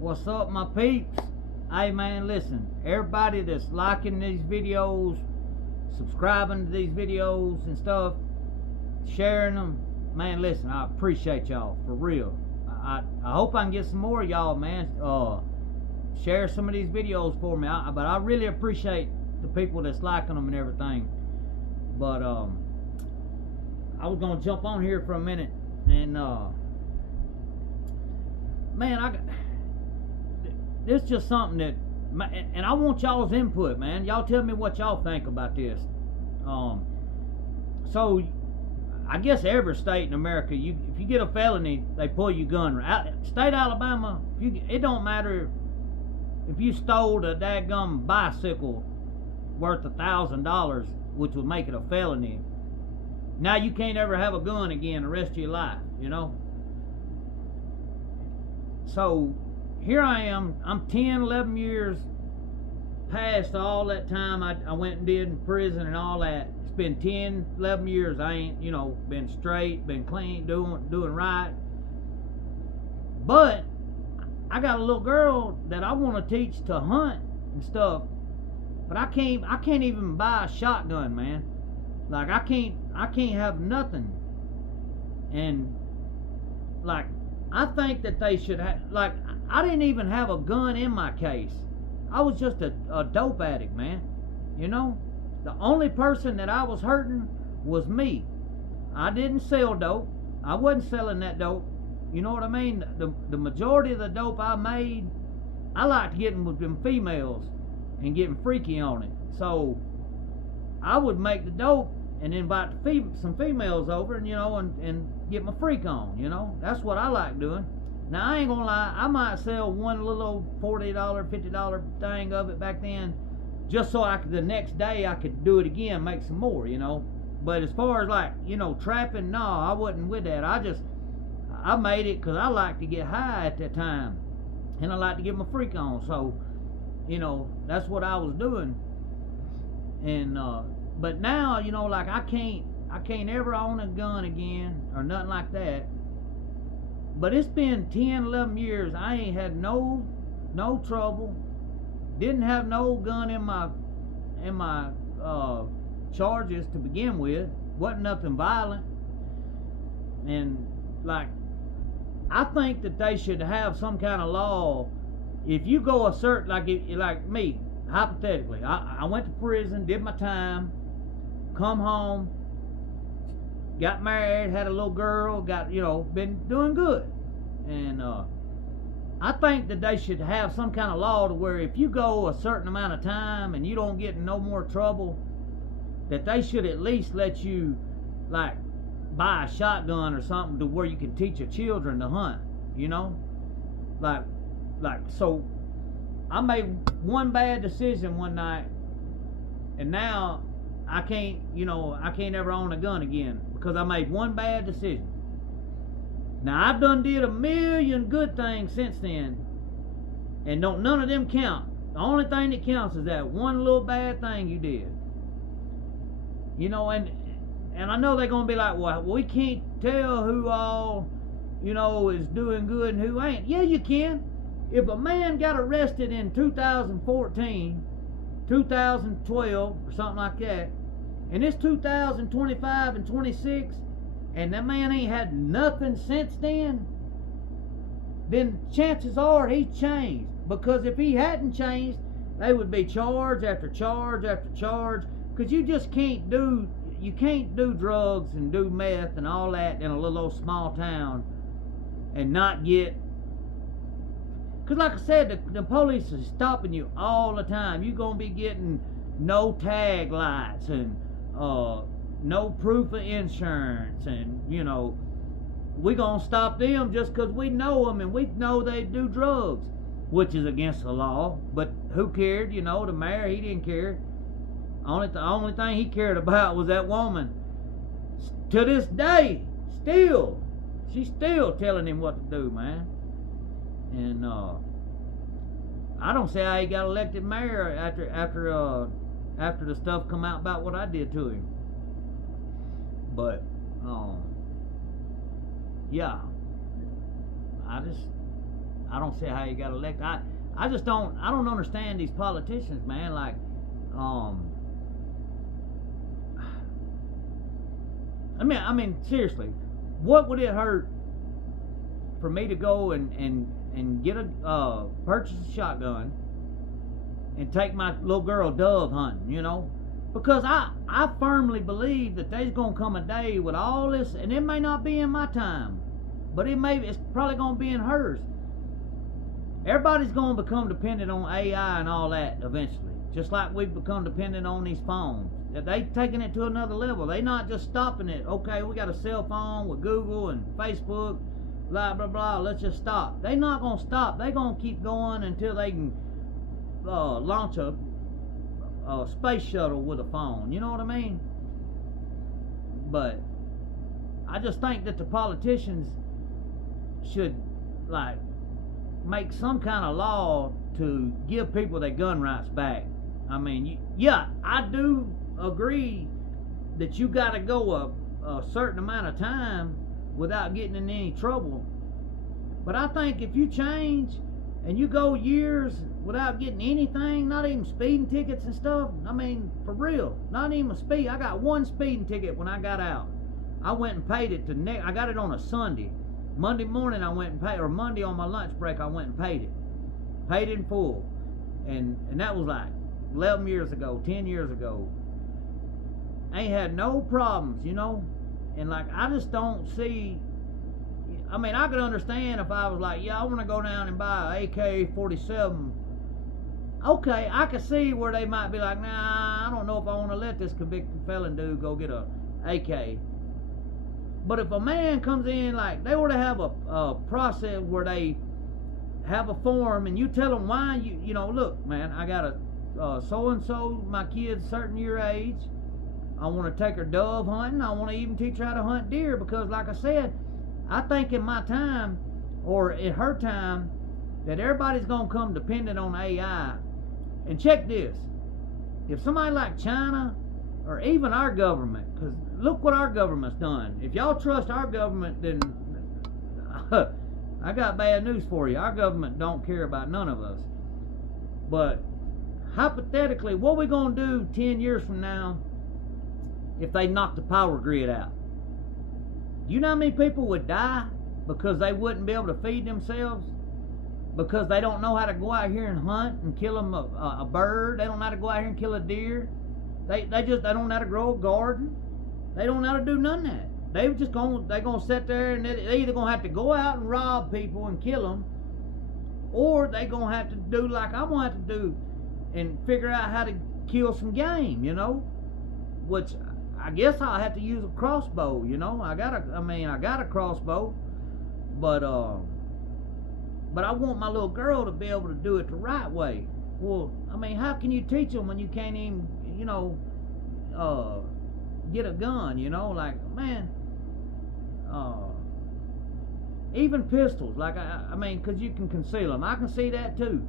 What's up, my peeps? Hey man, listen, everybody that's liking these videos, subscribing to these videos and stuff, sharing them, man, listen, I appreciate y'all, for real. I hope I can get some more of y'all, man. Share some of these videos for me. But I really appreciate the people that's liking them and everything. But I was gonna jump on here for a minute, and man, this is just something that, and I want y'all's input, man. Y'all tell me what y'all think about this. So I guess every state in America, if you get a felony, they pull your gun. State of Alabama, it don't matter if you stole a dadgum bicycle worth $1,000, which would make it a felony. Now you can't ever have a gun again the rest of your life, you know. So here I am, I'm 10, 11 years past all that time I went and did in prison and all that. It's been 10, 11 years. I ain't, been straight, been clean, doing right. But I got a little girl that I want to teach to hunt and stuff, but I can't even buy a shotgun, man. Like I can't have nothing. And like I think that they should have, like, I didn't even have a gun in my case. I was just a dope addict, man. You know? The only person that I was hurting was me. I didn't sell dope. I wasn't selling that dope. You know what I mean? The majority of the dope I made, I liked getting with them females and getting freaky on it. So I would make the dope and invite some females over and get my freak on, That's what I like doing. Now, I ain't gonna lie, I might sell one little old $40, $50 thing of it back then, just so the next day I could do it again, make some more, But as far as like, trapping, no, I wasn't with that. I made it because I like to get high at that time, and I like to get my freak on. So, that's what I was doing. And but now, like I can't ever own a gun again or nothing like that. But it's been 10, 11 years. I ain't had no trouble. Didn't have no gun in my charges to begin with. Wasn't nothing violent. And like, I think that they should have some kind of law. If you go a certain, like me, hypothetically, I went to prison, did my time, come home, got married, had a little girl, been doing good. And I think that they should have some kind of law to where if you go a certain amount of time and you don't get in no more trouble, that they should at least let you, like, buy a shotgun or something to where you can teach your children to hunt, Like, so I made one bad decision one night, and now I can't ever own a gun again because I made one bad decision. Now I've did a million good things since then, and none of them count. The only thing that counts is that one little bad thing you did. And I know they're gonna be like, well, we can't tell who all, is doing good and who ain't. Yeah, you can. If a man got arrested in 2014, 2012, or something like that, and it's 2025 and 26, and that man ain't had nothing since then chances are he changed. Because if he hadn't changed, they would be charge after charge after charge. Because you can't do drugs and do meth and all that in a little old small town and not get. Because like I said, the police is stopping you all the time. You're going to be getting no tag lights and no proof of insurance, and we're going to stop them just because we know them and we know they do drugs, which is against the law. But who cared? The mayor, he didn't care. The only thing he cared about was that woman. To this day, she's still telling him what to do, man. And I don't say I got elected mayor after the stuff come out about what I did to him. But yeah, I don't see how he got elected. I just don't. I don't understand these politicians, man. Like, I mean, seriously, what would it hurt for me to go and get a purchase a shotgun and take my little girl dove hunting, you know? Because I firmly believe that there's gonna come a day with all this, and it may not be in my time, but it's probably gonna be in hers. Everybody's gonna become dependent on AI and all that eventually, just like we've become dependent on these phones. They taking it to another level. They not just stopping it. Okay, we got a cell phone with Google and Facebook, blah blah blah. Let's just stop. They not gonna stop. They gonna keep going until they can launch a space shuttle with a phone. You know what I mean? But I just think that the politicians should like make some kind of law to give people their gun rights back. I mean, yeah, I do agree that you got to go a certain amount of time without getting in any trouble. But I think if you change and you go years without getting anything, not even speeding tickets and stuff, I mean, for real, not even a speed. I got one speeding ticket when I got out. I went and paid it I got it on a Sunday. Monday morning I went and paid, or Monday on my lunch break I went and paid it. Paid it in full. And that was like 11 years ago, 10 years ago. Ain't had no problems, you know? And like, I just don't see, I mean, I could understand if I was like, yeah, I want to go down and buy an AK-47. Okay, I could see where they might be like, nah, I don't know if I want to let this convicted felon dude go get a AK. But if a man comes in, like, they were to have a process where they have a form and you tell them why, you know, look, man, I got a so-and-so, my kid's certain year age. I want to take her dove hunting. I want to even teach her how to hunt deer because, like I said, I think in my time, or in her time, that everybody's going to come dependent on AI. And check this. If somebody like China, or even our government, because look what our government's done. If y'all trust our government, then I got bad news for you. Our government don't care about none of us. But hypothetically, what we going to do 10 years from now if they knock the power grid out? You know how many people would die because they wouldn't be able to feed themselves? Because they don't know how to go out here and hunt and kill them a bird. They don't know how to go out here and kill a deer. They don't know how to grow a garden. They don't know how to do none of that. They're gonna sit there and they either gonna have to go out and rob people and kill them, or they gonna have to do like I'm gonna have to do and figure out how to kill some game, you know. Which I guess I'll have to use a crossbow, you know. I got a crossbow, but I want my little girl to be able to do it the right way. Well, I mean, how can you teach them when you can't even, you know, get a gun, you know? Like, man, even pistols, like, I mean, because you can conceal them. I can see that too.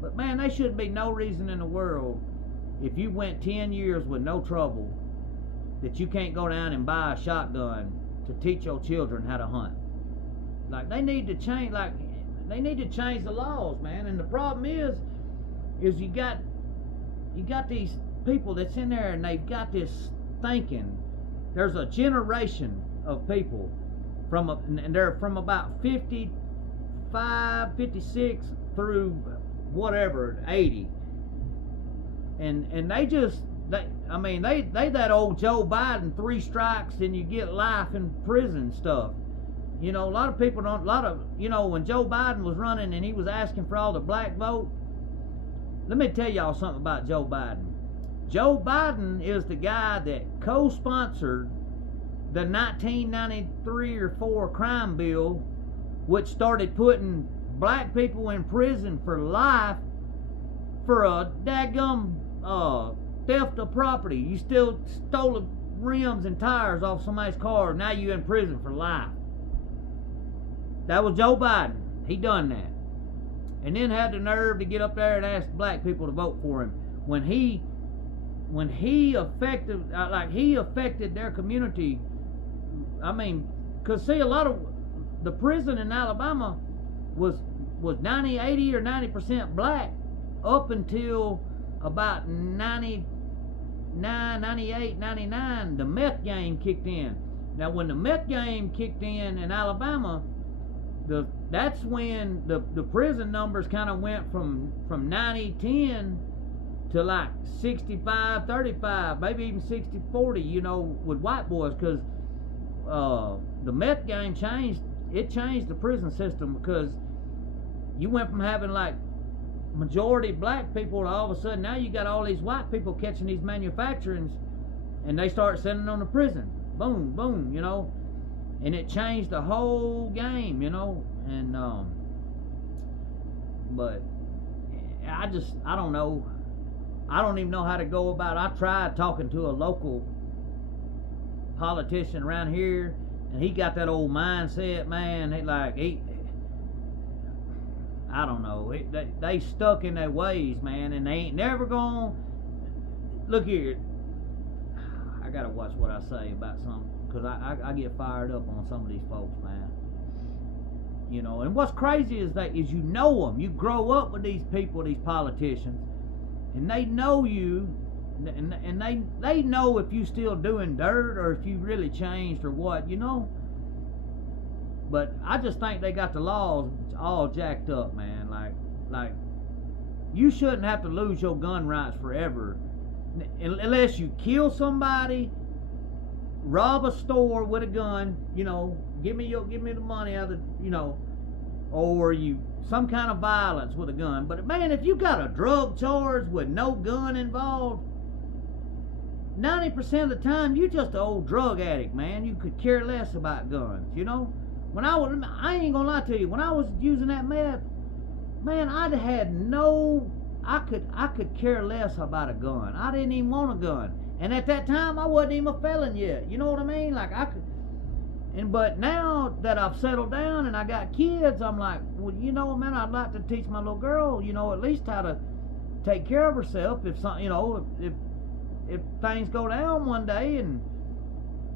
But, man, there shouldn't be no reason in the world, if you went 10 years with no trouble, that you can't go down and buy a shotgun to teach your children how to hunt. Like, they need to change, the laws, man. And the problem is you got these people that's in there and they've got this thinking. There's a generation of people and they're from about 55, 56 through whatever, 80. And they that old Joe Biden, 3 strikes and you get life in prison stuff. You know, when Joe Biden was running and he was asking for all the black vote, let me tell y'all something about Joe Biden. Joe Biden is the guy that co-sponsored the 1993 or 4 crime bill, which started putting black people in prison for life for a daggum theft of property. You still stole the rims and tires off somebody's car. Now you in prison for life. That was Joe Biden. He done that. And then had the nerve to get up there and ask black people to vote for him when he affected their community. I mean, because see, a lot of the prison in Alabama was was 90, 80 or 90% black up until about 99, 98, 99, the meth game kicked in. Now, when the meth game kicked in Alabama, that's when the prison numbers kind of went from 90, 10 to like 65, 35, maybe even 60, 40, you know, with white boys, because the meth game changed the prison system, because you went from having like majority black people to all of a sudden now you got all these white people catching these manufacturings, and they start sending them to prison. Boom, boom, you know, and it changed the whole game, you know, and but I don't know. I don't even know how to go about it. I tried talking to a local politician around here, and he got that old mindset, man. I don't know. They stuck in their ways, man, and they ain't never gonna. Look here. I gotta watch what I say about something, because I get fired up on some of these folks, man. You know, and what's crazy is you know them. You grow up with these people, these politicians, and they know you, and they know if you still doing dirt or if you really changed or what, you know. But I just think they got the laws all jacked up, man. Like you shouldn't have to lose your gun rights forever, unless you kill somebody, rob a store with a gun, you know, give me the money out of, you know, or you some kind of violence with a gun. But man, if you got a drug charge with no gun involved, 90% of the time you just an old drug addict, man. You could care less about guns, you know. I ain't gonna lie to you, when I was using that meth, man, I could care less about a gun. I didn't even want a gun. And at that time, I wasn't even a felon yet. You know what I mean? Like, but now that I've settled down and I got kids, I'm like, well, you know, man, I'd like to teach my little girl, you know, at least how to take care of herself if something, you know, if things go down one day and,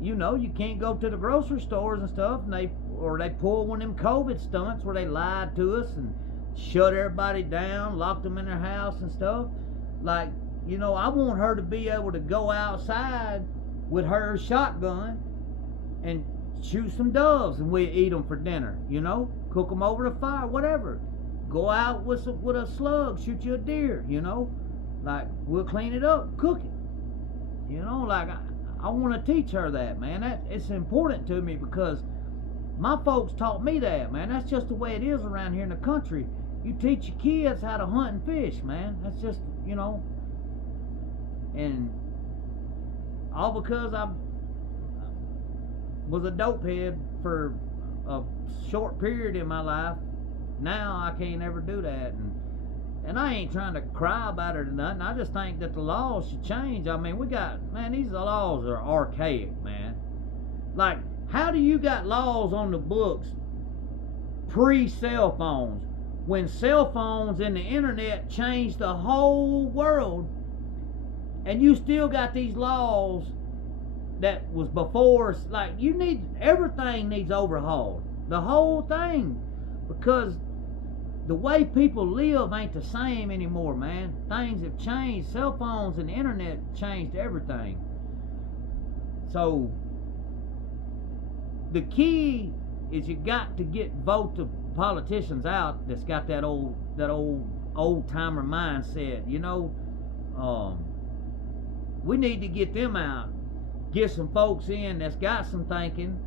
you know, you can't go to the grocery stores and stuff, and they pull one of them COVID stunts where they lied to us and shut everybody down, locked them in their house and stuff. Like, you know, I want her to be able to go outside with her shotgun and shoot some doves, and we eat them for dinner, you know, cook them over the fire, whatever. Go out with a slug, shoot you a deer, you know, like, we'll clean it up, cook it, you know. Like, I want to teach her that, man. It's important to me, because my folks taught me that, man. That's just the way it is around here in the country. You teach your kids how to hunt and fish, man. That's just, you know. And all because I was a dope head for a short period in my life. Now I can't ever do that. And I ain't trying to cry about it or nothing. I just think that the laws should change. I mean, these laws are archaic, man. Like, how do you got laws on the books pre-cell phones, when cell phones and the internet changed the whole world, and you still got these laws that was before? Like, everything needs overhauled, the whole thing, because the way people live ain't the same anymore, man. Things have changed. Cell phones and the internet changed everything. So the key is you got to vote the politicians out that's got that old timer mindset, you know. We need to get them out, get some folks in that's got some thinking,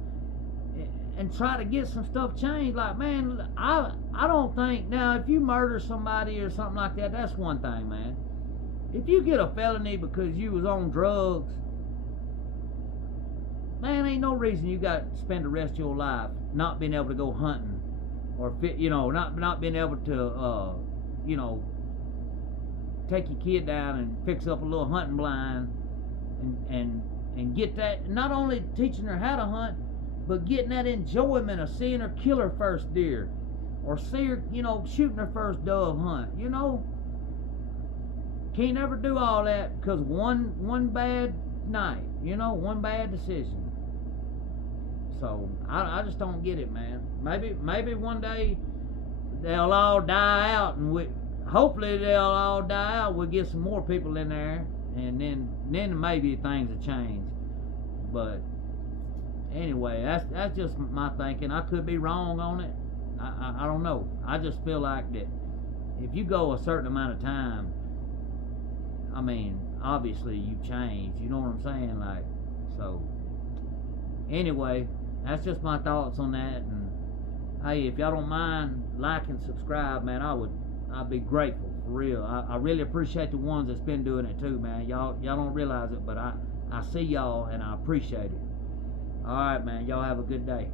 and try to get some stuff changed. Like, man, I don't think, now if you murder somebody or something like that, that's one thing, man. If you get a felony because you was on drugs, man, ain't no reason you got to spend the rest of your life not being able to go hunting, or you know, not being able to you know, take your kid down and fix up a little hunting blind, and get that, not only teaching her how to hunt, but getting that enjoyment of seeing her kill her first deer, or see her, you know, shooting her first dove hunt, you know. Can't never do all that because one bad night, you know, one bad decision. So I just don't get it, man. Maybe one day they'll all die out, and hopefully they'll all die out. We'll get some more people in there, and then maybe things will change. But anyway, that's just my thinking. I could be wrong on it. I don't know. I just feel like that if you go a certain amount of time, I mean, obviously you change. You know what I'm saying? Like, so anyway, that's just my thoughts on that. And hey, if y'all don't mind, like and subscribe, man, I'd be grateful, for real. I really appreciate the ones that's been doing it too, man. Y'all don't realize it, but I see y'all and I appreciate it. All right, man, y'all have a good day.